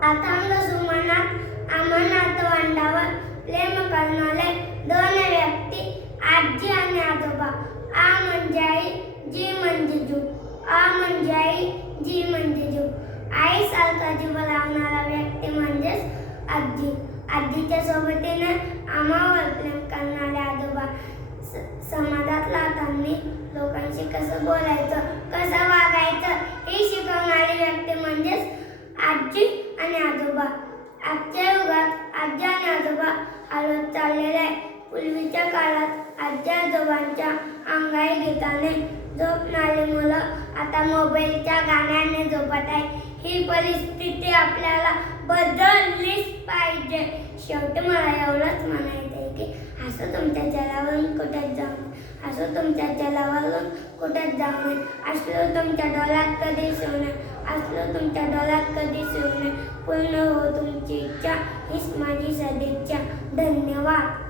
अथांग सुमनात आम्हा नातवंडावर प्रेम करणारे दोन व्यक्ती, आजी आणि आजोबा. आ म्हणजे आई, जी म्हणजे जीव. आ म्हणजे आई, जी म्हणजे जीव. आईसारखा जीव लावणारा व्यक्ती म्हणजेच आजी. आजीच्या सोबतीने आम्हावर प्रेम करणारे आजोबा. समाजात राहताना लोकांशी कसं बोलायचं, कसं वागायचं हे शिकवणारी व्यक्ती म्हणजेच आजी आणि आजोबा. आजच्या युगात आजी आणि आजोबा हरवत चाललेले आहे. पूर्वीच्या काळात आजी आजोबांच्या अंगाई गीताने झोपणारी मुलं आता मोबाईलच्या गाण्याने झोपत आहे. ही परिस्थिती आपल्याला बदललीच पाहिजे. शेवटी मला एवढंच म्हणायचं आहे की असं तुमच्या जलावरून कुठेच जाऊ नये, असं तुमच्या जलावरून कुठेच जाऊ नये, असलं तुमच्या डोळ्यात कधीच येऊ नये, असलं तुमच्या डोळ्यात कधीच येऊ नये. पूर्ण हो तुमची इच्छा हीच माझी सदिच्छा. धन्यवाद.